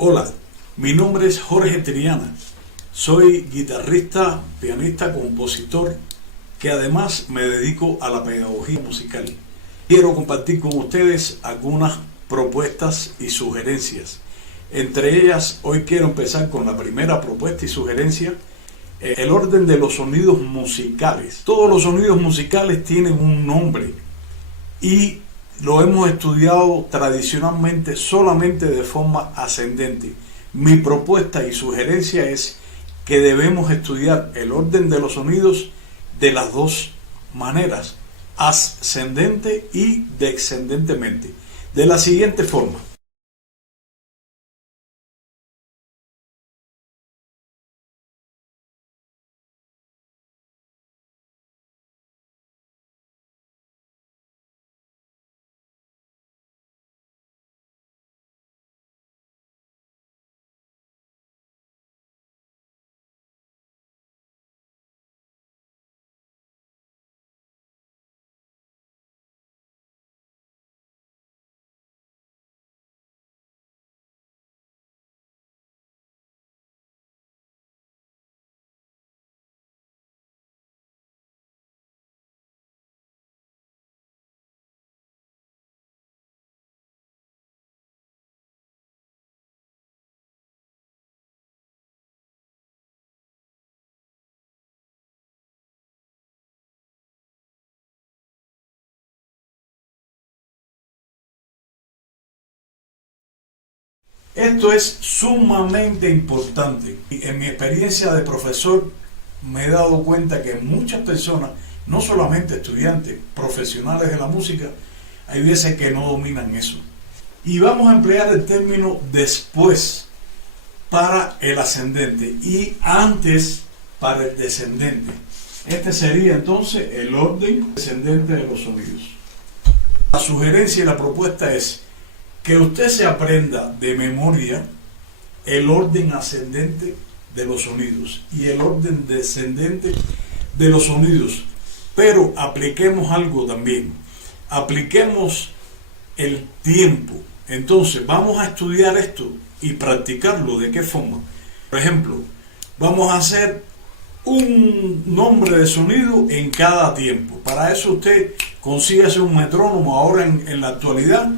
Hola, mi nombre es Jorge Triana. Soy guitarrista, pianista, compositor, que además me dedico a la pedagogía musical. Quiero compartir con ustedes algunas propuestas y sugerencias. Entre ellas, hoy quiero empezar con la primera propuesta y sugerencia, el orden de los sonidos musicales. Todos los sonidos musicales tienen un nombre y lo hemos estudiado tradicionalmente solamente de forma ascendente. Mi propuesta y sugerencia es que debemos estudiar el orden de los sonidos de las dos maneras, ascendente y descendentemente, de la siguiente forma. Esto es sumamente importante. En mi experiencia de profesor me he dado cuenta que muchas personas, no solamente estudiantes, profesionales de la música, hay veces que no dominan eso. Y vamos a emplear el término después para el ascendente y antes para el descendente. Este sería entonces el orden descendente de los sonidos. La sugerencia y la propuesta es que usted se aprenda de memoria el orden ascendente de los sonidos y el orden descendente de los sonidos, pero apliquemos algo también, apliquemos el tiempo. Entonces vamos a estudiar esto y practicarlo. ¿De qué forma? Por ejemplo, vamos a hacer un nombre de sonido en cada tiempo. Para eso usted consígase un metrónomo. Ahora en la actualidad,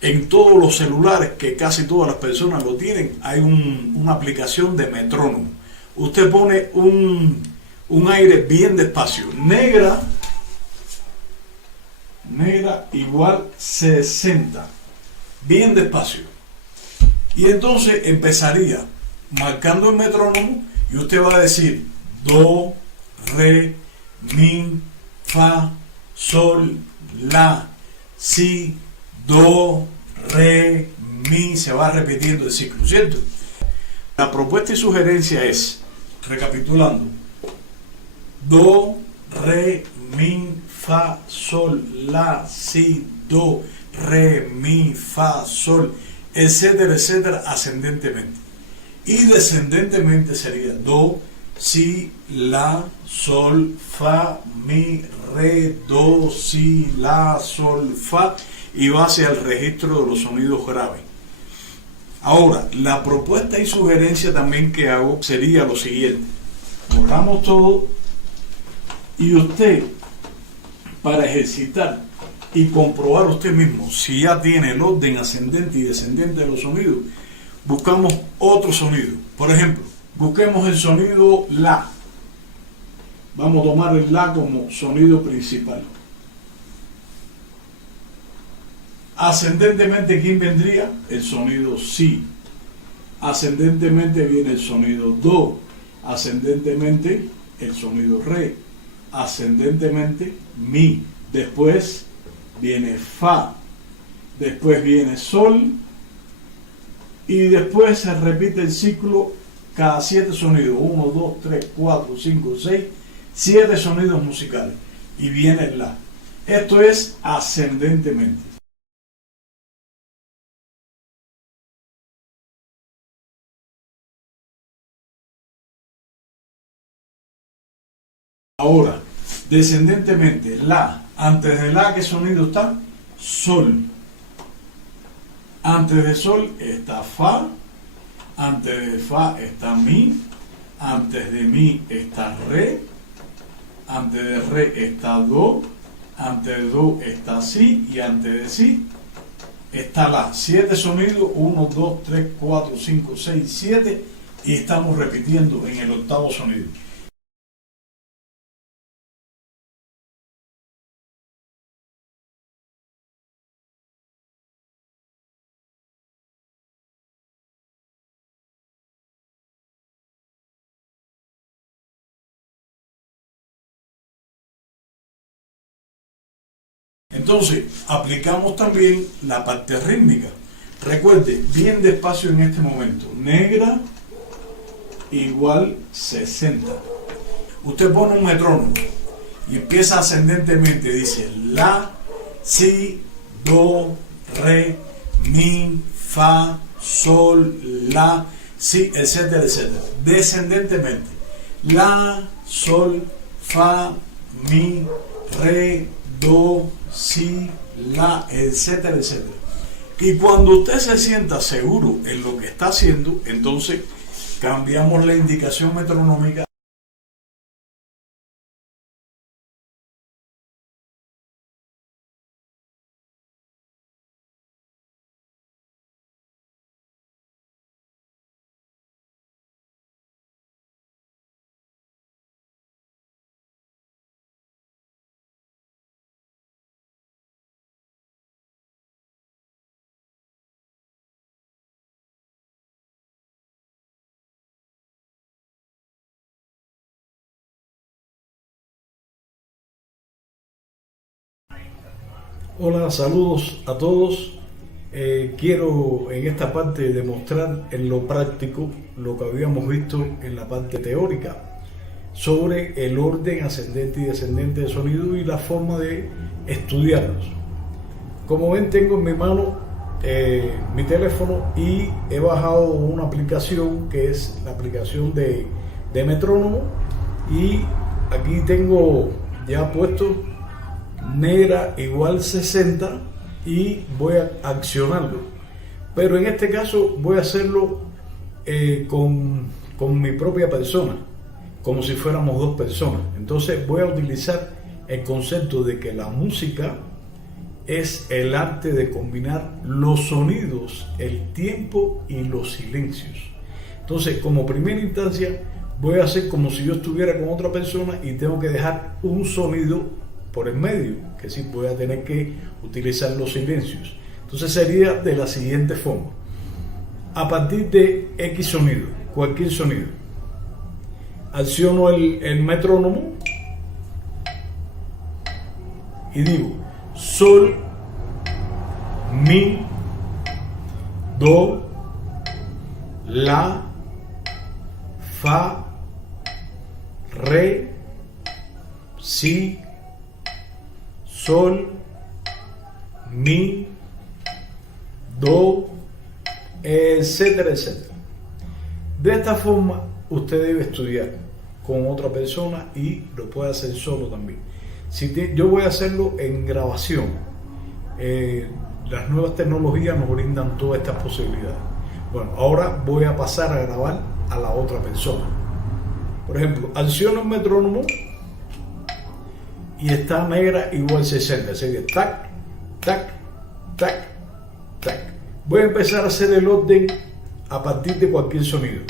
en todos los celulares, que casi todas las personas lo tienen, hay una aplicación de metrónomo. Usted pone un aire bien despacio. Negra igual 60. Bien despacio. Y entonces empezaría marcando el metrónomo y usted va a decir do, re, mi, fa, sol, la, si, do, re, mi, se va repitiendo el ciclo, ¿cierto? La propuesta y sugerencia es, recapitulando, do, re, mi, fa, sol, la, si, do, re, mi, fa, sol, etcétera, etcétera, ascendentemente. Y descendentemente sería do, si, la, sol, fa, mi, re, do, si, la, sol, fa, y va hacia el registro de los sonidos graves. Ahora, la propuesta y sugerencia también que hago sería lo siguiente. Borramos todo y usted, para ejercitar y comprobar usted mismo si ya tiene el orden ascendente y descendente de los sonidos, buscamos otro sonido. Por ejemplo, busquemos el sonido la. Vamos a tomar el la como sonido principal. Ascendentemente, ¿quién vendría? El sonido si. Ascendentemente viene el sonido do. Ascendentemente el sonido re. Ascendentemente mi. Después viene fa. Después viene sol. Y después se repite el ciclo cada 7 sonidos. 1, 2, 3, 4, 5, 6. 7 sonidos musicales. Y viene el la. Esto es ascendentemente. Ahora, descendentemente, la. Antes de la, ¿qué sonido está? Sol. Antes de sol está fa. antes de fa está mi, antes de mi está re, antes de re está do, antes de do está si y antes de si está la. 7 sonidos, 1, 2, 3, 4, 5, 6, 7 y estamos repitiendo en el octavo sonido. Entonces, aplicamos también la parte rítmica. Recuerde, bien despacio en este momento. Negra igual 60. Usted pone un metrónomo y empieza ascendentemente. Dice la, si, do, re, mi, fa, sol, la, si, etcétera, etcétera. Descendentemente. La, sol, fa, mi, re, do, si, la, etcétera, etcétera. Y cuando usted se sienta seguro en lo que está haciendo, entonces cambiamos la indicación metronómica. Hola, saludos a todos. Quiero en esta parte demostrar en lo práctico lo que habíamos visto en la parte teórica sobre el orden ascendente y descendente de sonido y la forma de estudiarlos. Como ven, tengo en mi mano mi teléfono y he bajado una aplicación que es la aplicación de metrónomo, y aquí tengo ya puesto negra igual 60 y voy a accionarlo, pero en este caso voy a hacerlo con mi propia persona, como si fuéramos dos personas. Entonces voy a utilizar el concepto de que la música es el arte de combinar los sonidos, el tiempo y los silencios. Entonces, como primera instancia, voy a hacer como si yo estuviera con otra persona y tengo que dejar un sonido por el medio, que sí voy a tener que utilizar los silencios. Entonces sería de la siguiente forma: a partir de X sonido, cualquier sonido, acciono el metrónomo y digo sol, mi, do, la, fa, re, si, sol, mi, do, etcétera, etcétera. De esta forma usted debe estudiar con otra persona y lo puede hacer solo también. Yo voy a hacerlo en grabación. Las nuevas tecnologías nos brindan todas estas posibilidades. Bueno, ahora voy a pasar a grabar a la otra persona. Por ejemplo, acciono el metrónomo y está negra igual 60, así que tac, tac, tac, tac. Voy a empezar a hacer el orden a partir de cualquier sonido.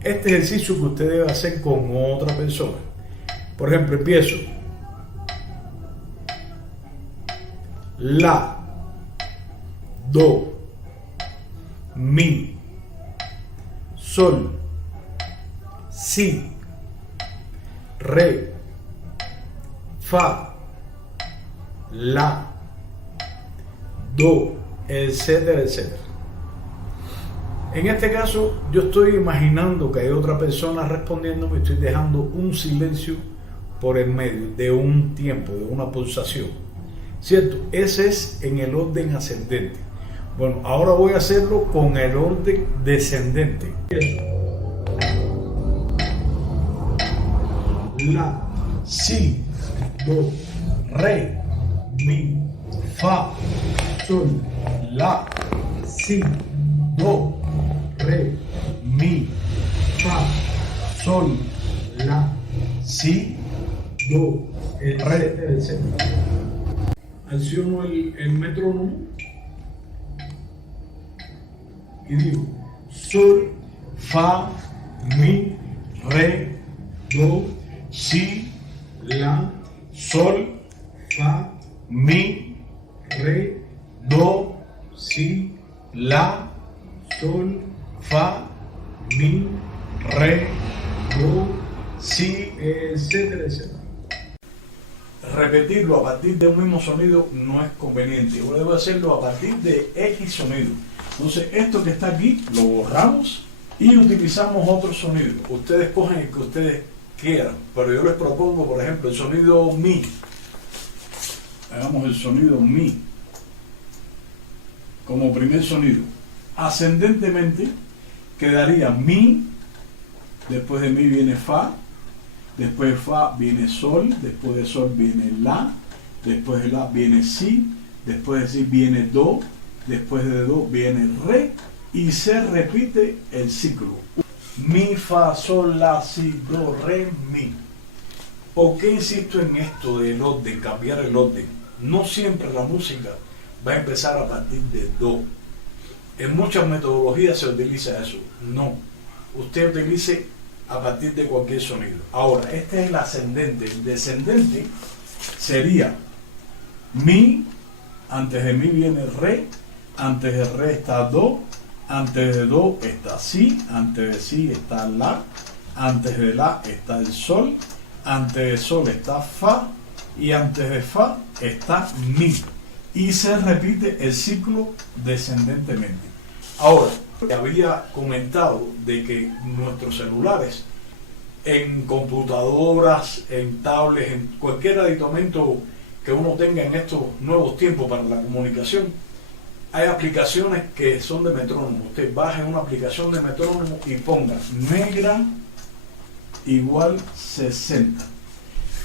Este ejercicio que usted debe hacer con otra persona. Por ejemplo, empiezo la, do, mi, sol, si, re, fa, la, do, etcétera, etcétera. En este caso yo estoy imaginando que hay otra persona respondiendo, me estoy dejando un silencio por el medio de un tiempo, de una pulsación, ¿cierto? Ese es en el orden ascendente. Bueno, ahora voy a hacerlo con el orden descendente. La, si, do, re, mi, fa, sol, la, si, do, re, mi, fa, sol, la, si, do, re, etc. Acciono el metrónomo y digo sol, fa, mi, re, do, si, la, sol, fa, mi, re, do, si, la, sol, fa, mi, re, do, si, etcétera, etcétera. Repetirlo a partir de un mismo sonido no es conveniente. Yo debo hacerlo a partir de X sonido. Entonces, esto que está aquí lo borramos y utilizamos otro sonido. Ustedes cogen el que ustedes quieran, pero yo les propongo, por ejemplo, el sonido mi. Hagamos el sonido mi como primer sonido. Ascendentemente quedaría mi, después de mi viene fa, después de fa viene sol, después de sol viene la, después de la viene si, después de si viene do, después de do viene re y se repite el ciclo. Mi, fa, sol, la, si, do, re, mi. ¿Por qué insisto en esto del orden, cambiar el orden? No siempre la música va a empezar a partir de do. En muchas metodologías se utiliza eso. No. Usted utilice a partir de cualquier sonido. Ahora, este es el ascendente. El descendente sería mi, antes de mi viene re, antes de re está do, antes de do está si, antes de si está la, antes de la está el sol, antes de sol está fa y antes de fa está mi. Y se repite el ciclo descendentemente. Ahora, había comentado de que nuestros celulares, en computadoras, en tablets, en cualquier aditamento que uno tenga en estos nuevos tiempos para la comunicación, hay aplicaciones que son de metrónomo. Usted baje una aplicación de metrónomo y ponga negra igual 60.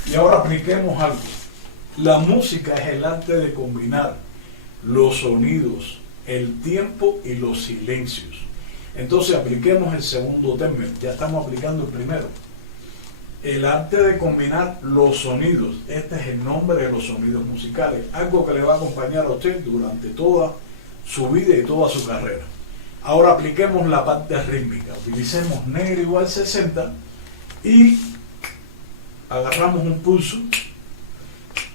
Y ahora apliquemos algo. La música es el arte de combinar los sonidos, el tiempo y los silencios. Entonces apliquemos el segundo término. Ya estamos aplicando el primero. El arte de combinar los sonidos. Este es el nombre de los sonidos musicales. Algo que le va a acompañar a usted durante toda su vida y toda su carrera. Ahora apliquemos la parte rítmica. Utilicemos negra igual 60 y agarramos un pulso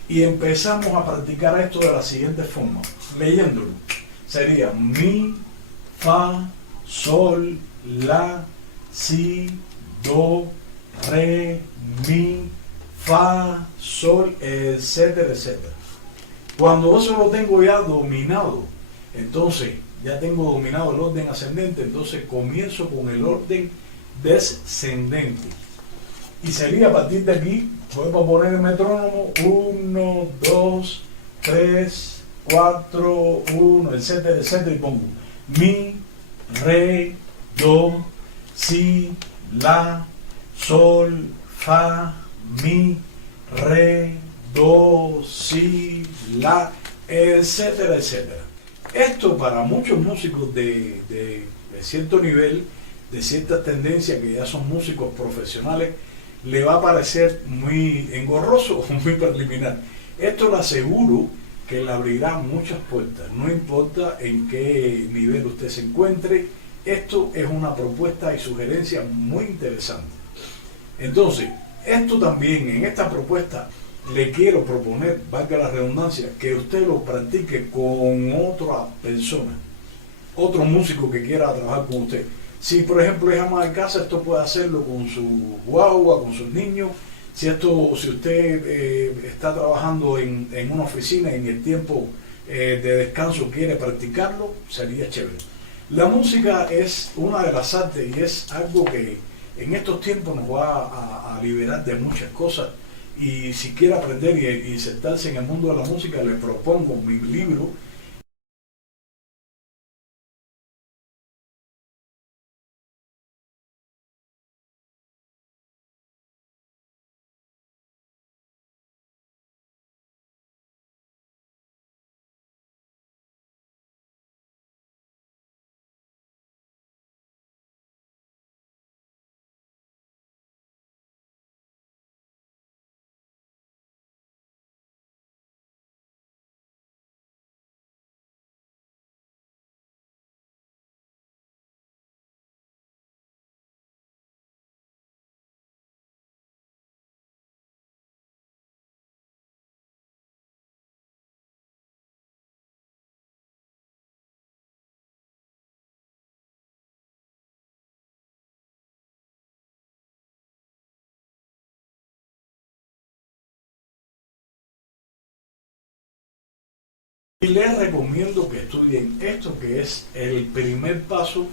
y empezamos a practicar esto de la siguiente forma, leyéndolo. Sería mi, fa, sol, la, si, do, re, mi, fa, sol, etcétera, etcétera. Cuando eso lo tengo ya dominado, entonces ya tengo dominado el orden ascendente, entonces comienzo con el orden descendente. Y sería a partir de aquí, podemos poner el metrónomo 1, 2, 3, 4, 1, etcétera, etcétera, y pongo mi, re, do, si, la, sol, fa, mi, re, do, si, la, etcétera, etcétera. Esto para muchos músicos de cierto nivel, de cierta tendencia, que ya son músicos profesionales, le va a parecer muy engorroso o muy preliminar. Esto le aseguro que le abrirá muchas puertas, no importa en qué nivel usted se encuentre. Esto es una propuesta y sugerencia muy interesante. Entonces, esto también, en esta propuesta, le quiero proponer, valga la redundancia, que usted lo practique con otra persona, otro músico que quiera trabajar con usted. Si por ejemplo es ama de casa, esto puede hacerlo con su guagua, con sus niños. Si usted está trabajando en una oficina y en el tiempo de descanso quiere practicarlo, sería chévere. La música es una de las artes y es algo que en estos tiempos nos va a liberar de muchas cosas. Y si quiere aprender y insertarse en el mundo de la música, le propongo mi libro Y les recomiendo que estudien esto, que es el primer paso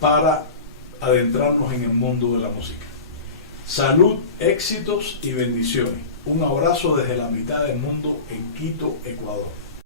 para adentrarnos en el mundo de la música. Salud, éxitos y bendiciones. Un abrazo desde la mitad del mundo en Quito, Ecuador.